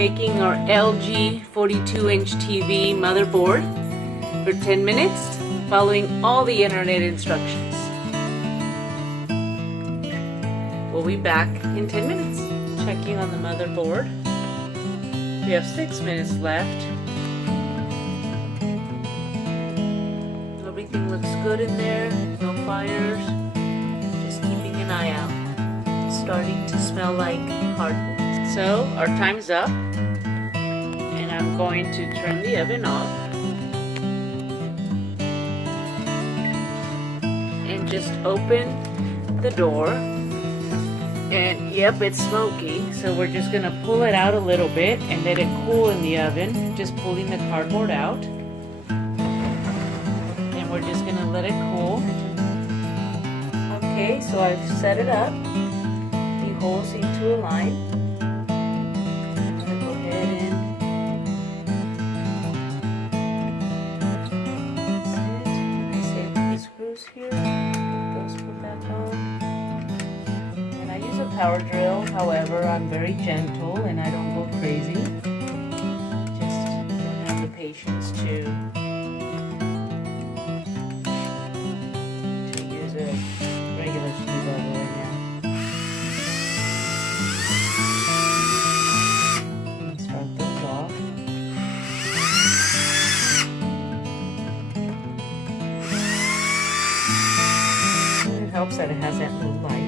baking our LG 42-inch TV motherboard for 10 minutes, following all the internet instructions. We'll be back in 10 minutes. Checking on the motherboard. We have 6 minutes left. Everything looks good in there, no fires. Just keeping an eye out. It's starting to smell like cardboard. So our time's up, and I'm going to turn the oven off and just open the door. And yep, it's smoky, so we're just gonna pull it out a little bit and let it cool in the oven, just pulling the cardboard out. And we're just gonna let it cool. Okay, so I've set it up. The holes seem to align. Here, those put back on, and I use a power drill. However, I'm very gentle and I don't go crazy. Just don't have the patience to use a regular screwdriver right now. Let's start those off. Helps that it has that little light.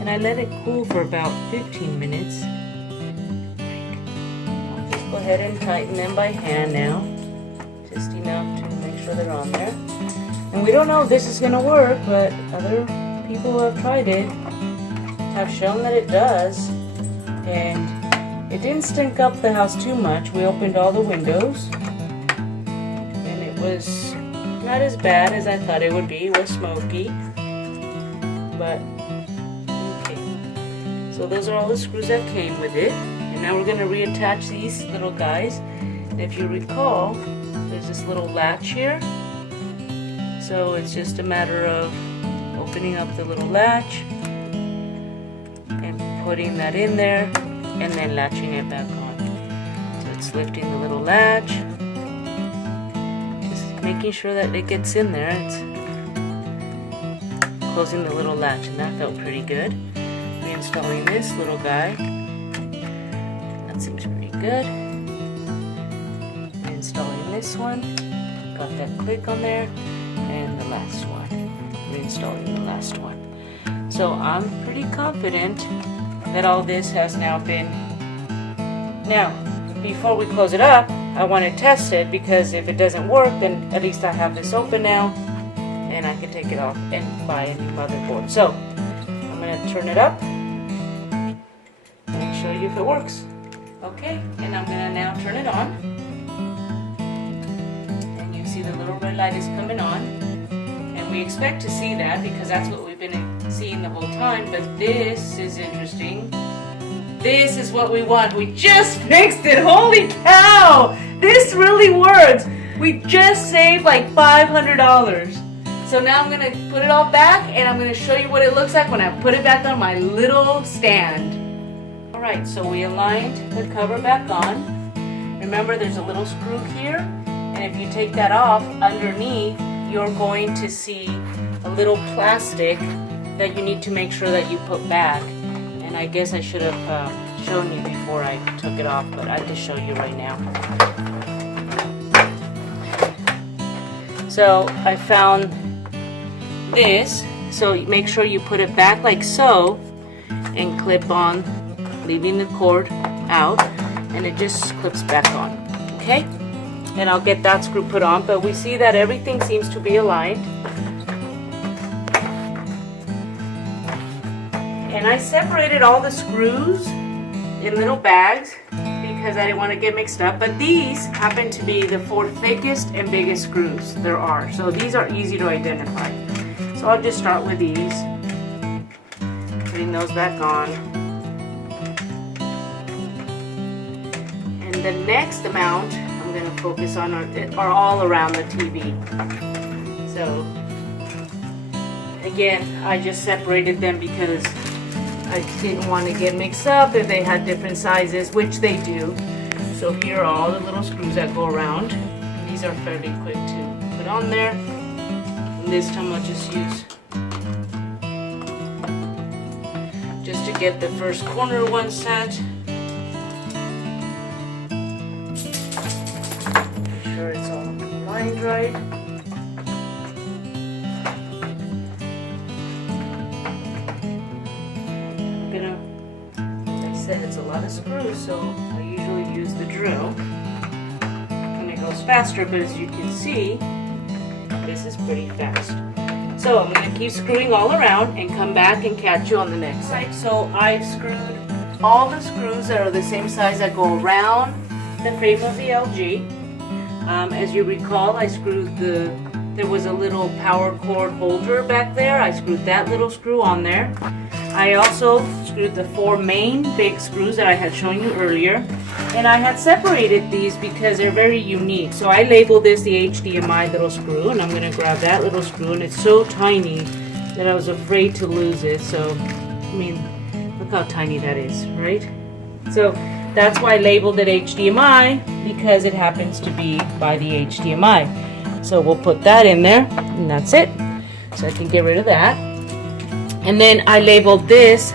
And I let it cool for about 15 minutes. I'll just go ahead and tighten them by hand now. Just enough to make sure they're on there. And we don't know if this is going to work, but other people who have tried it have shown that it does. And it didn't stink up the house too much. We opened all the windows, and it was not as bad as I thought it would be. It was smoky, but okay. So those are all the screws that came with it. And now we're going to reattach these little guys. And if you recall, there's this little latch here. So it's just a matter of opening up the little latch and putting that in there and then latching it back on. So it's lifting the little latch, just making sure that it gets in there. It's closing the little latch, and that felt pretty good. Reinstalling this little guy. That seems pretty good. Reinstalling this one. Got that click on there. And the last one, reinstalling the last one. So I'm pretty confident that all this has now been. Now, before we close it up, I want to test it, because if it doesn't work, then at least I have this open now, and I can take it off and buy a new motherboard. So I'm going to turn it up and show you if it works. Okay, and I'm going to now turn it on. See, the little red light is coming on, and we expect to see that because that's what we've been seeing the whole time. But this is interesting. This is what we want. We just fixed it. Holy cow, this really works. We just saved like $500. So now I'm going to put it all back, and I'm going to show you what it looks like when I put it back on my little stand. Alright, so we aligned the cover back on. Remember, there's a little screw here. And if you take that off, underneath, you're going to see a little plastic that you need to make sure that you put back. And I guess I should have shown you before I took it off, but I can show you right now. So I found this. So make sure you put it back like so and clip on, leaving the cord out, and it just clips back on. Okay? And I'll get that screw put on, but we see that everything seems to be aligned. And I separated all the screws in little bags because I didn't want to get mixed up, but these happen to be the 4 thickest and biggest screws there are. So these are easy to identify. So I'll just start with these, putting those back on. then the next mount I'm going to focus on are all around the TV. So again, I just separated them because I didn't want to get mixed up if they had different sizes, which they do. So here are all the little screws that go around. And these are fairly quick to put on there. And this time I'll just use just to get the first corner one set. Make sure it's all lined right. It's a lot of screws, so I usually use the drill and it goes faster, but as you can see, this is pretty fast. So I'm going to keep screwing all around and come back and catch you on the next side. So I've screwed all the screws that are the same size that go around the frame of the LG. As you recall, I screwed there was a little power cord holder back there. I screwed that little screw on there. I also screwed the 4 main big screws that I had shown you earlier, and I had separated these because they're very unique. So I labeled this the HDMI little screw, and I'm going to grab that little screw, and it's so tiny that I was afraid to lose it. So, I mean, look how tiny that is, right? So that's why I labeled it HDMI, because it happens to be by the HDMI. So we'll put that in there, and that's it. So I can get rid of that. And then I labeled this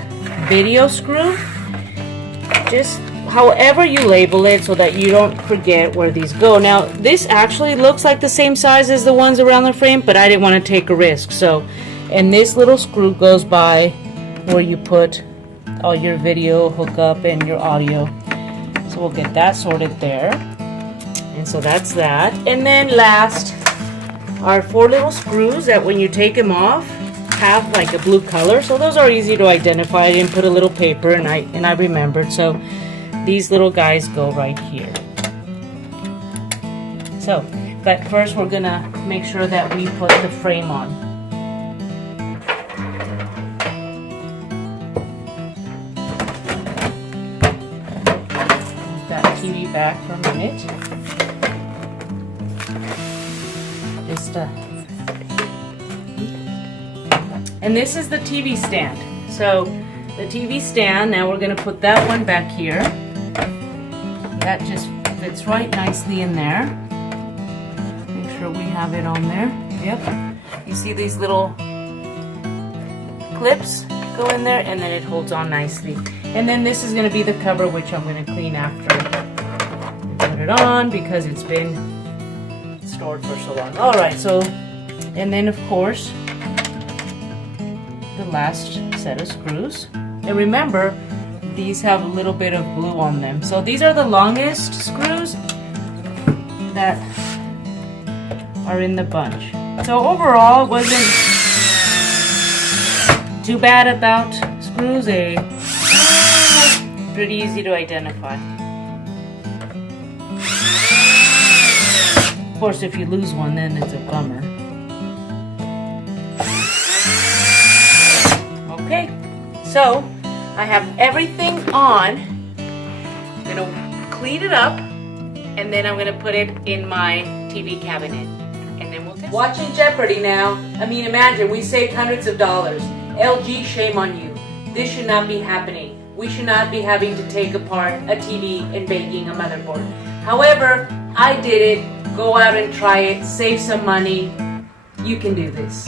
video screw, just however you label it so that you don't forget where these go. Now this actually looks like the same size as the ones around the frame, but I didn't want to take a risk. So, and this little screw goes by where you put all your video hookup and your audio. So we'll get that sorted there. And so that's that. And then last are 4 little screws that when you take them off have like a blue color, so those are easy to identify. I didn't put a little paper, and I remembered. So these little guys go right here. So, but first we're gonna make sure that we put the frame on. Move that TV back for a minute. Just and this is the TV stand. So the TV stand, now we're going to put that one back here. That just fits right nicely in there. Make sure we have it on there. Yep. You see these little clips go in there, and then it holds on nicely. And then this is going to be the cover, which I'm going to clean after. Put it on because it's been stored for so long. Alright, so, and then of course, the last set of screws. And remember, these have a little bit of glue on them. So these are the longest screws that are in the bunch. So overall, it wasn't too bad about screws. Pretty easy to identify. Of course, if you lose one, then it's a bummer. Okay, so I have everything on. I'm gonna clean it up, and then I'm gonna put it in my TV cabinet, and then we'll test it. Watching Jeopardy now. I mean, imagine, we saved hundreds of dollars. LG, shame on you. This should not be happening. We should not be having to take apart a TV and making a motherboard. However, I did it. Go out and try it. Save some money. You can do this.